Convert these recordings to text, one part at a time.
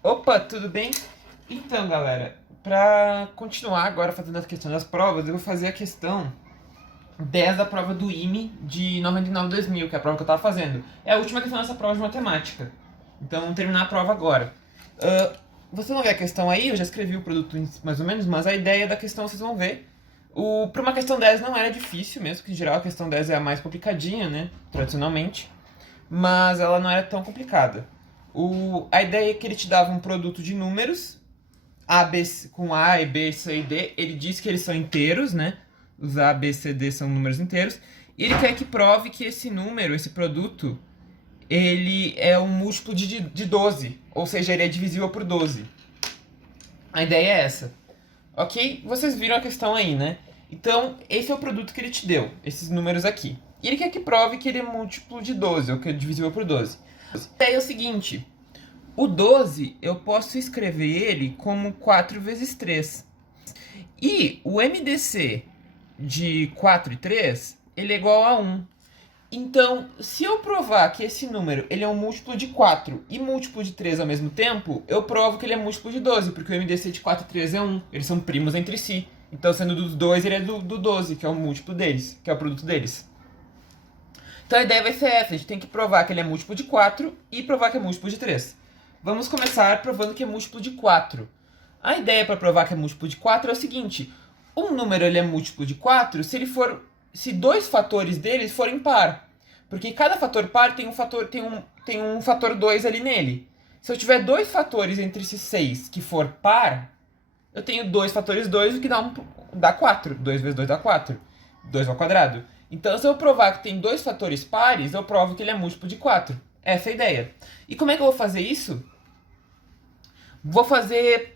Opa, tudo bem? Então, galera, para continuar agora fazendo a questão das provas, eu vou fazer a questão 10 da prova do IME de 99/2000, que é a prova que eu tava fazendo. É a última questão dessa prova de matemática. Então, vamos terminar a prova agora. Vocês vão ver a questão aí, eu já escrevi o produto mais ou menos, mas a ideia da questão vocês vão ver. Para uma questão 10 não era difícil mesmo, que em geral a questão 10 é a mais complicadinha, né, tradicionalmente. Mas ela não era tão complicada. A ideia é que ele te dava um produto de números, A, B, com A, e B, C e D. Ele diz que eles são inteiros, né? Os A, B, C, D são números inteiros. E ele quer que prove que esse número, esse produto, ele é um múltiplo de 12. Ou seja, ele é divisível por 12. A ideia é essa. Ok? Vocês viram a questão aí, né? Então, esse é o produto que ele te deu, esses números aqui. E ele quer que prove que ele é múltiplo de 12, ou que é divisível por 12. A ideia é o seguinte: o 12 eu posso escrever ele como 4 vezes 3. E o MDC de 4 e 3, ele é igual a 1. Então, se eu provar que esse número ele é um múltiplo de 4 e múltiplo de 3 ao mesmo tempo, eu provo que ele é múltiplo de 12, porque o MDC de 4 e 3 é 1. Eles são primos entre si. Então, sendo dos dois, ele é do 12, que é o múltiplo deles, que é o produto deles. Então, a ideia vai ser essa. A gente tem que provar que ele é múltiplo de 4 e provar que é múltiplo de 3. Vamos começar provando que é múltiplo de 4. A ideia para provar que é múltiplo de 4 é o seguinte: um número ele é múltiplo de 4 se dois fatores deles forem par. Porque cada fator par tem um fator 2 ali nele. Se eu tiver dois fatores entre esses 6 que for par, eu tenho dois fatores 2, o que dá 4. 2 vezes 2 dá 4. 2 ao quadrado. Então, se eu provar que tem dois fatores pares, eu provo que ele é múltiplo de 4. Essa é a ideia. E como é que eu vou fazer isso? Vou fazer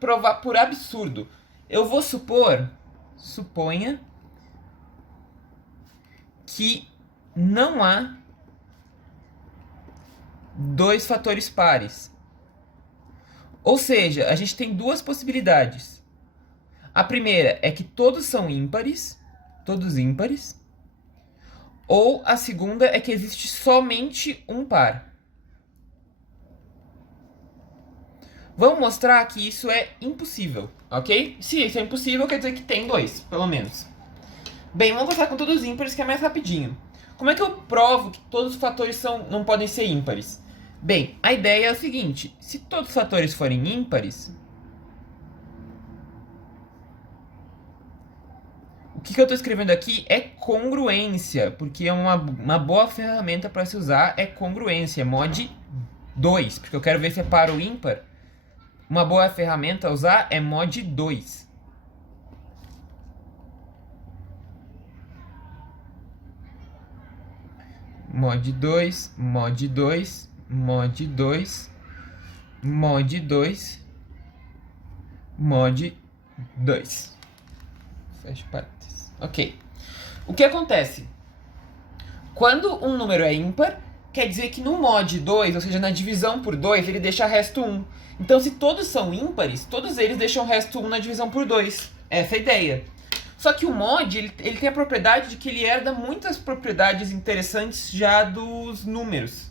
provar por absurdo. Eu vou suponha que não há dois fatores pares. Ou seja, a gente tem duas possibilidades. A primeira é que todos são ímpares, todos ímpares. Ou a segunda é que existe somente um par. Vamos mostrar que isso é impossível, ok? Se isso é impossível, quer dizer que tem dois, pelo menos. Bem, vamos começar com todos ímpares, que é mais rapidinho. Como é que eu provo que todos os fatores não podem ser ímpares? Bem, a ideia é o seguinte: se todos os fatores forem ímpares, o que eu estou escrevendo aqui é congruência, porque é uma boa ferramenta para se usar, é congruência, mod 2, porque eu quero ver se é par ou ímpar. Uma boa ferramenta a usar é mod 2. Mod 2, mod 2, mod 2, mod 2, mod 2. Fecha parênteses. Ok. O que acontece? Quando um número é ímpar, quer dizer que no mod 2, ou seja, na divisão por 2, ele deixa resto 1. Então, se todos são ímpares, todos eles deixam resto 1 na divisão por 2. Essa é a ideia. Só que o mod, ele tem a propriedade de que ele herda muitas propriedades interessantes já dos números.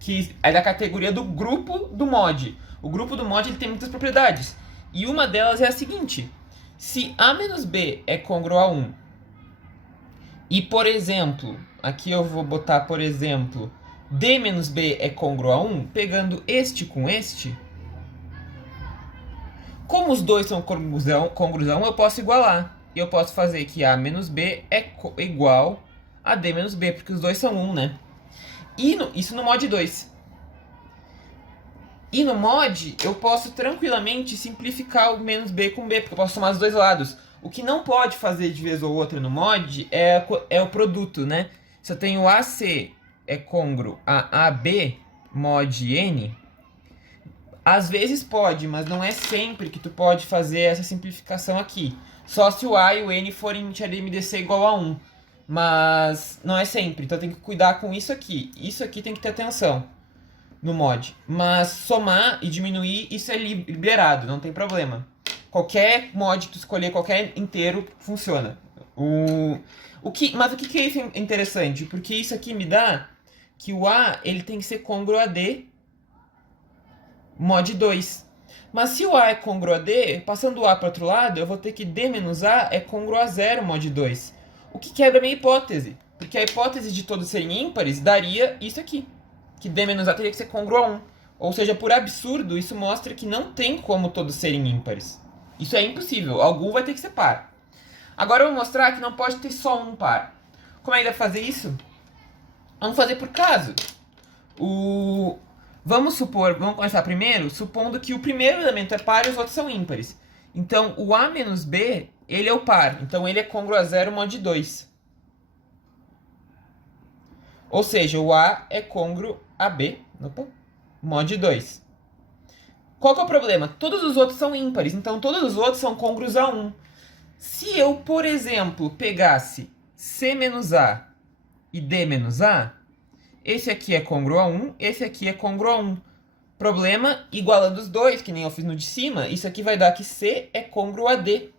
Que é da categoria do grupo do mod. O grupo do mod ele tem muitas propriedades. E uma delas é a seguinte: se A menos B é congruo a 1, e, por exemplo, aqui eu vou botar, por exemplo, D menos B é congruo a 1, pegando este com este, como os dois são congruos a 1, eu posso igualar. E eu posso fazer que A menos B é igual a D menos B, porque os dois são 1, né? E isso no mod 2. E no mod, eu posso tranquilamente simplificar o menos B com B, porque eu posso somar os dois lados. O que não pode fazer de vez ou outra no mod é o produto, né? Se eu tenho AC é congruo a AB mod N, às vezes pode, mas não é sempre que tu pode fazer essa simplificação aqui. Só se o A e o N forem MDC igual a 1. Mas não é sempre, então tem que cuidar com isso aqui. Isso aqui tem que ter atenção no mod. Mas somar e diminuir, isso é liberado, não tem problema. Qualquer mod que tu escolher, qualquer inteiro, funciona. Mas o que é isso interessante? Porque isso aqui me dá que o A ele tem que ser congruo a D mod 2. Mas se o A é congruo a D, passando o A para o outro lado, eu vou ter que D menos A é congruo a 0 mod 2. O que quebra a minha hipótese. Porque a hipótese de todos serem ímpares daria isso aqui. Que D menos A teria que ser congruo a 1. Ou seja, por absurdo, isso mostra que não tem como todos serem ímpares. Isso é impossível. Algum vai ter que ser par. Agora eu vou mostrar que não pode ter só um par. Como é que dá pra fazer isso? Vamos fazer por caso. Vamos começar primeiro, supondo que o primeiro elemento é par e os outros são ímpares. Então, o A menos B, ele é o par. Então, ele é congruo a 0 mod 2. Ou seja, o A é congruo a B, mod 2. Qual que é o problema? Todos os outros são ímpares, então todos os outros são congruos a 1. Se eu, por exemplo, pegasse C menos A e D menos A, esse aqui é congruo a 1, esse aqui é congruo a 1. Problema, igualando os dois, que nem eu fiz no de cima, isso aqui vai dar que C é congruo a D.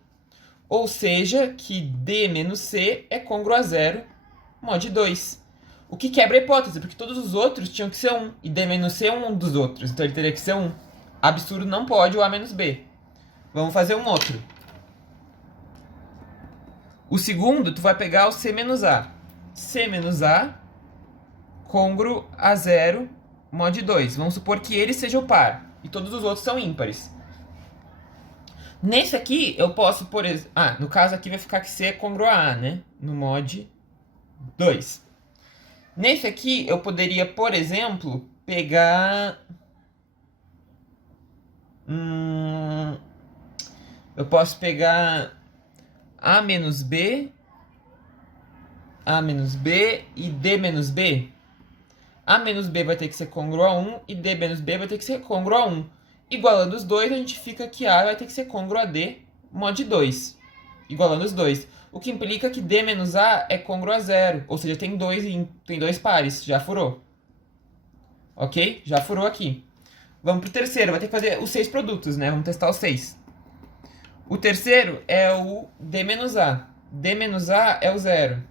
Ou seja, que D menos C é congruo a 0, mod 2. O que quebra a hipótese, porque todos os outros tinham que ser 1, e D menos C é um dos outros, então ele teria que ser 1. Absurdo não pode o A menos B. Vamos fazer um outro. O segundo, tu vai pegar o C menos A. C menos A, congruo a 0, mod 2. Vamos supor que ele seja o par, e todos os outros são ímpares. Nesse aqui, eu posso, por exemplo... no caso aqui vai ficar que C é congruo a A, né? No mod 2. Nesse aqui, eu poderia, por exemplo, pegar... eu posso pegar A menos B e D menos B. A menos B vai ter que ser congruo a 1 e D menos B vai ter que ser congruo a 1. Igualando os dois, a gente fica que A vai ter que ser congruo a D mod 2. Igualando os dois. O que implica que D menos A é congruo a 0. Ou seja, tem dois pares. Já furou. Ok? Já furou aqui. Vamos pro terceiro. Vai ter que fazer os 6 produtos, né? Vamos testar os 6. O terceiro é o D menos A. D menos A é o 0.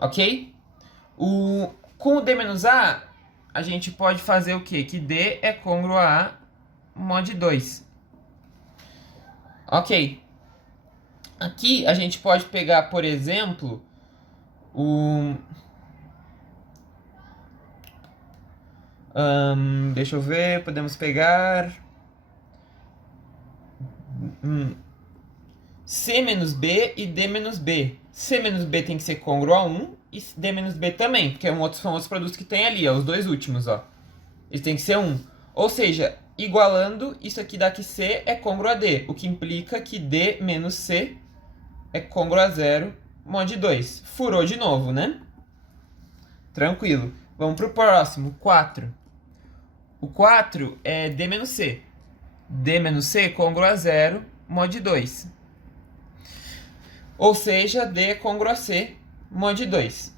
Ok? Com o D menos A, a gente pode fazer o quê? Que D é congruo a A mod 2. Ok. Aqui a gente pode pegar, por exemplo, deixa eu ver, podemos pegar... C menos B e D menos B. C menos B tem que ser congruo a 1 e D menos B também, porque são outros produtos que tem ali, ó, os dois últimos, ó. Eles têm que ser 1. Ou seja, igualando, isso aqui dá que C é congruo a D, o que implica que D menos C é congruo a 0 mod 2. Furou de novo, né? Tranquilo. Vamos pro próximo, 4. O 4 é D menos C. D menos C congruo a 0 mod 2. Ou seja, D é congruo a C mod 2.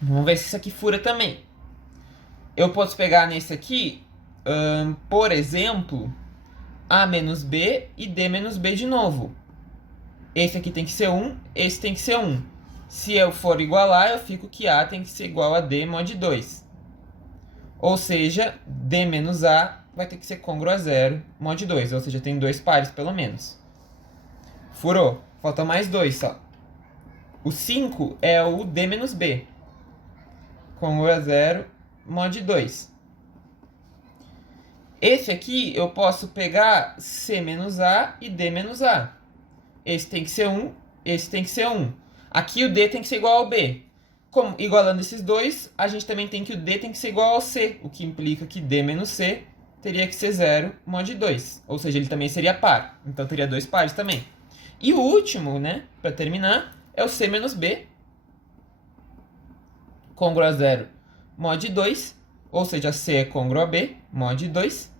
Vamos ver se isso aqui fura também. Eu posso pegar nesse aqui, por exemplo, A menos B e D menos B de novo. Esse aqui tem que ser 1, esse tem que ser 1. Se eu for igualar, eu fico que A tem que ser igual a D mod 2. Ou seja, D menos A vai ter que ser congruo a 0 mod 2. Ou seja, tem 2 pares pelo menos. Furou. Falta mais 2 só. O 5 é o D menos B. Congruo a 0 mod 2. Esse aqui eu posso pegar C menos A e D menos A. Esse tem que ser 1, esse tem que ser 1. Aqui o D tem que ser igual ao B. Como, igualando esses dois, a gente também tem que o D tem que ser igual ao C, o que implica que D menos C teria que ser 0 mod 2. Ou seja, ele também seria par. Então teria 2 pares também. E o último, né, para terminar, é o C menos B. Congruo a 0 mod 2. Ou seja, C é congruo a B, mod 2.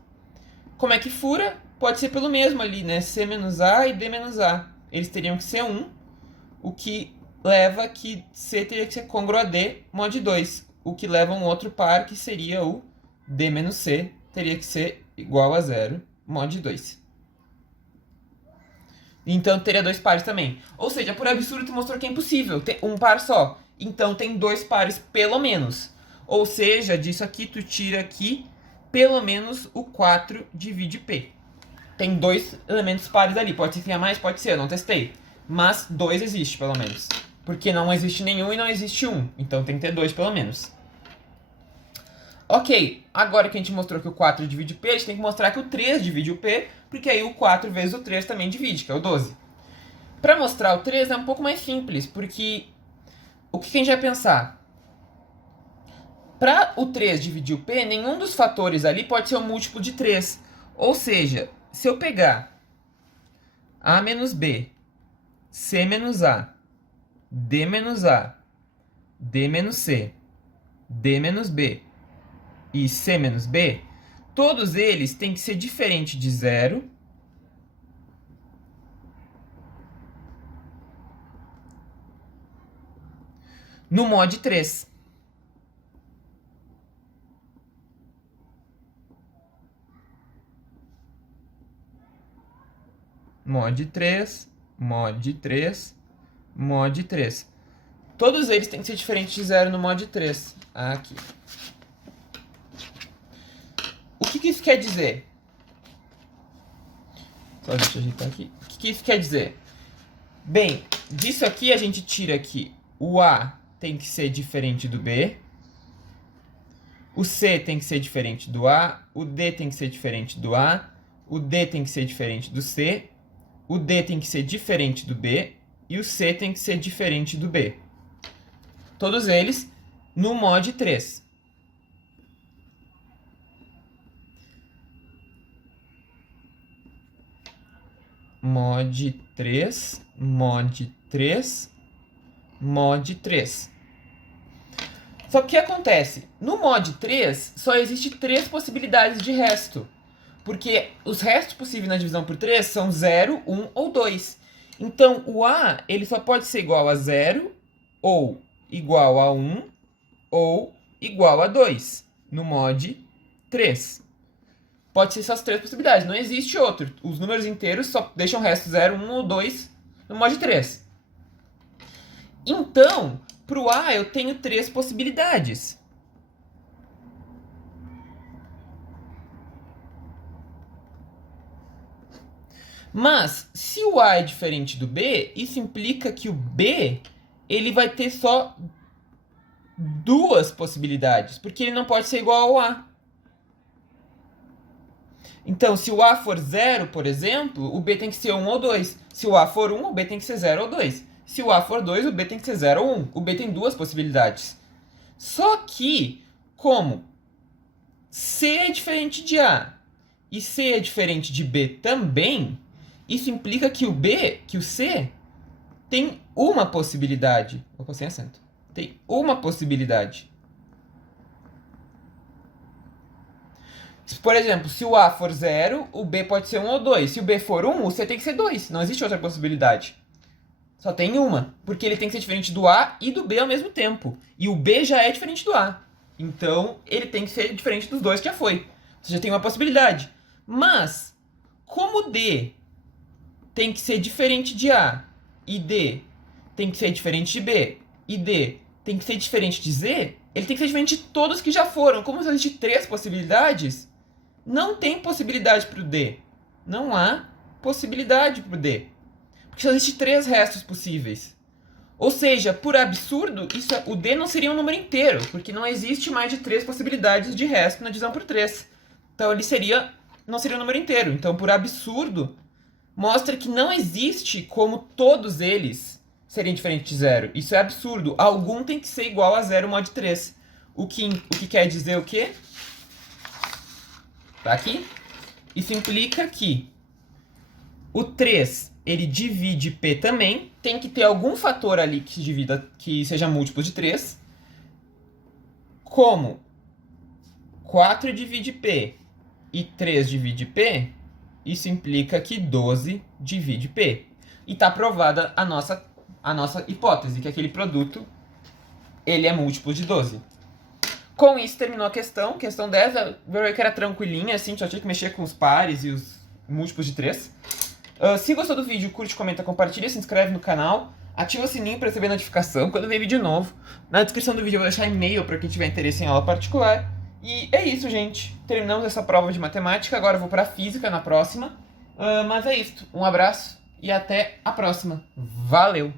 Como é que fura? Pode ser pelo mesmo ali, né? C menos A e D menos A. Eles teriam que ser 1, o que leva que C teria que ser congruo a D mod 2, o que leva a um outro par que seria o D menos C, teria que ser igual a 0 mod 2. Então teria 2 pares também. Ou seja, por absurdo tu mostrou que é impossível ter um par só. Então tem 2 pares pelo menos. Ou seja, disso aqui tu tira aqui pelo menos o 4 divide P. Tem 2 elementos pares ali. Pode ser que tenha mais, pode ser, eu não testei. Mas 2 existe, pelo menos. Porque não existe nenhum e não existe 1. Então tem que ter 2 pelo menos. Ok, agora que a gente mostrou que o 4 divide P, a gente tem que mostrar que o 3 divide o P, porque aí o 4 vezes o 3 também divide, que é o 12. Para mostrar o 3 é um pouco mais simples, porque o que a gente vai pensar? Para o 3 dividir o P, nenhum dos fatores ali pode ser um múltiplo de 3. Ou seja, se eu pegar A menos B, C menos A, D menos A, D menos C, D menos B e C menos B, todos eles têm que ser diferentes de 0 no mod 3. Mod 3, mod 3, mod 3. Todos eles têm que ser diferentes de 0 no mod 3. Aqui. O que isso quer dizer? Só deixa eu ajeitar aqui. O que isso quer dizer? Bem, disso aqui a gente tira que o A tem que ser diferente do B. O C tem que ser diferente do A. O D tem que ser diferente do A. O D tem que ser diferente do C. O D tem que ser diferente do B. E o C tem que ser diferente do B. Todos eles no mod 3. Mod 3, mod 3, mod 3. Só que o que acontece? No mod 3, só existe 3 possibilidades de resto. Porque os restos possíveis na divisão por 3 são 0, 1 ou 2. Então, o A ele só pode ser igual a 0, ou igual a 1, ou igual a 2, no mod 3. Pode ser essas 3 possibilidades, não existe outro. Os números inteiros só deixam o resto 0, 1 ou 2 no mod 3. Então, para o A eu tenho 3 possibilidades. Mas, se o A é diferente do B, isso implica que o B ele vai ter só 2 possibilidades, porque ele não pode ser igual ao A. Então, se o A for 0, por exemplo, o B tem que ser 1 ou 2. Se o A for 1, o B tem que ser 0 ou 2. Se o A for 2, o B tem que ser 0 ou 1. O B tem 2 possibilidades. Só que, como C é diferente de A e C é diferente de B também, isso implica que o C, tem uma possibilidade. Opa, sem acento. Tem uma possibilidade. Por exemplo, se o A for 0, o B pode ser 1 ou 2. Se o B for 1, o C tem que ser 2. Não existe outra possibilidade. Só tem uma. Porque ele tem que ser diferente do A e do B ao mesmo tempo. E o B já é diferente do A. Então, ele tem que ser diferente dos dois que já foi. Você já tem uma possibilidade. Mas, como D tem que ser diferente de A, e D tem que ser diferente de B, e D tem que ser diferente de Z, ele tem que ser diferente de todos que já foram. Como só existe 3 possibilidades, não tem possibilidade para o D. Não há possibilidade para o D. Porque só existe 3 restos possíveis. Ou seja, por absurdo, o D não seria um número inteiro, porque não existe mais de 3 possibilidades de resto na divisão por 3. Então ele não seria um número inteiro. Então, por absurdo, mostra que não existe como todos eles serem diferentes de 0. Isso é absurdo. Algum tem que ser igual a 0 mod 3. O que quer dizer o quê? Tá aqui. Isso implica que o 3, ele divide P também. Tem que ter algum fator ali que seja múltiplo de 3. Como 4 divide P e 3 divide P, isso implica que 12 divide P. E está provada a nossa hipótese, que aquele produto ele é múltiplo de 12. Com isso, terminou a questão. Questão 10, eu vi que era tranquilinha, assim, só tinha que mexer com os pares e os múltiplos de 3. Se gostou do vídeo, curte, comenta, compartilha, se inscreve no canal. Ativa o sininho para receber notificação quando vem vídeo novo. Na descrição do vídeo eu vou deixar e-mail para quem tiver interesse em aula particular. E é isso, gente. Terminamos essa prova de matemática. Agora eu vou para física na próxima. Mas é isso. Um abraço e até a próxima. Valeu!